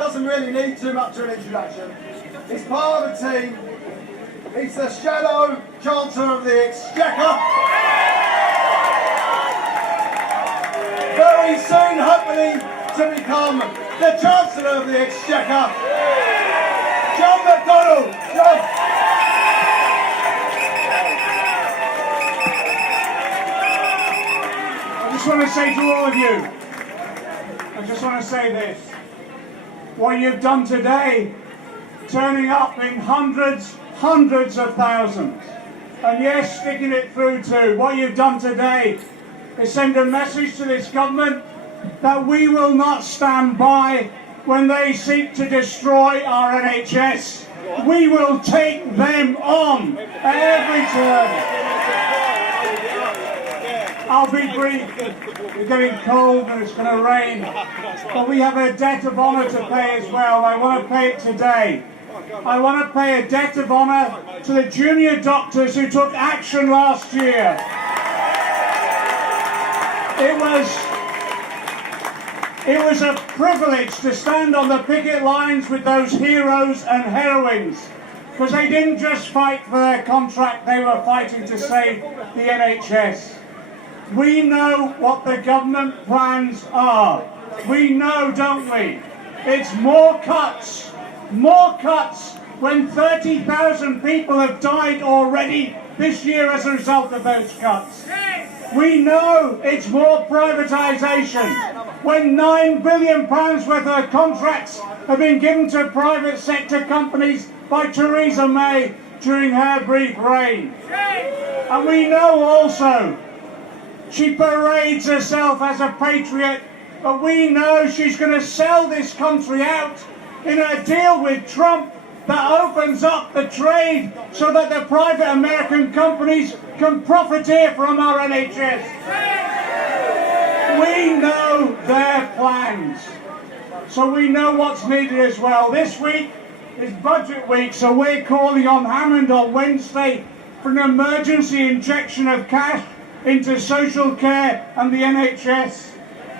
doesn't really need too much of an introduction. He's part of a team. He's the Shadow Chancellor of the Exchequer. Very soon, hopefully, to become the Chancellor of the Exchequer. John McDonnell. John. I just want to say to all of you, I just want to say this. What you've done today, turning up in hundreds of thousands, and yes, sticking it through too. What you've done today is send a message to this government that we will not stand by when they seek to destroy our NHS. We will take them on at every turn. I'll be brief. It's getting cold and it's going to rain. But we have a debt of honour to pay as well. I want to pay it today. I want to pay a debt of honour to the junior doctors who took action last year. It was a privilege to stand on the picket lines with those heroes and heroines, because they didn't just fight for their contract, they were fighting to save the NHS. We know what the government plans are. We know, don't we? It's more cuts when 30,000 people have died already this year as a result of those cuts. We know it's more privatisation when £9 billion worth of contracts have been given to private sector companies by Theresa May during her brief reign. And we know also she parades herself as a patriot, but we know she's going to sell this country out in a deal with Trump that opens up the trade so that the private American companies can profiteer from our NHS. We know their plans, so we know what's needed as well. This week is budget week, so we're calling on Hammond on Wednesday for an emergency injection of cash into social care and the NHS.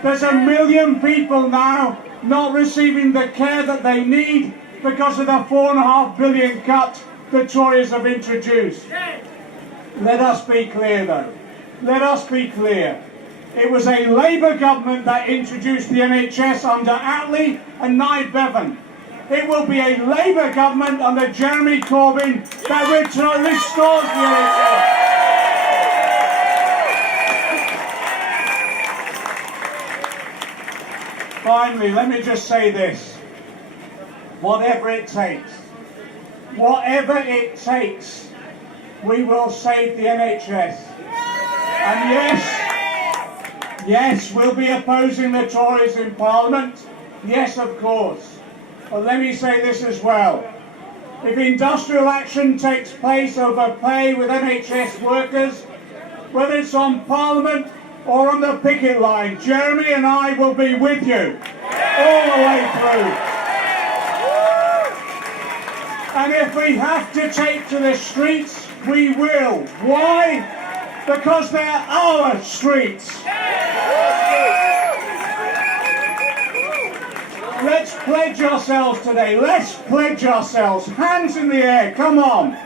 There's 1 million people now not receiving the care that they need because of the £4.5 billion cut the Tories have introduced. Let us be clear though. Let us be clear. It was a Labour government that introduced the NHS under Attlee and Nye Bevan. It will be a Labour government under Jeremy Corbyn that restores the NHS. Finally, let me just say this. Whatever it takes, we will save the NHS. And yes, we'll be opposing the Tories in Parliament. Yes, of course. But let me say this as well. If industrial action takes place over pay with NHS workers, whether it's on Parliament or on the picket line, Jeremy and I will be with you all the way through. And if we have to take to the streets, we will. Why? Because they're our streets. Let's pledge ourselves today. Let's pledge ourselves. Hands in the air, come on.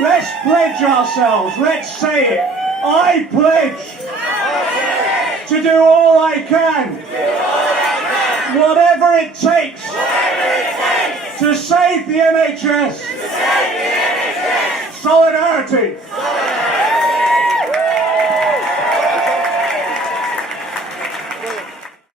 Let's pledge ourselves. Let's say it. I pledge to do all I can, whatever it takes, to save the NHS. Solidarity.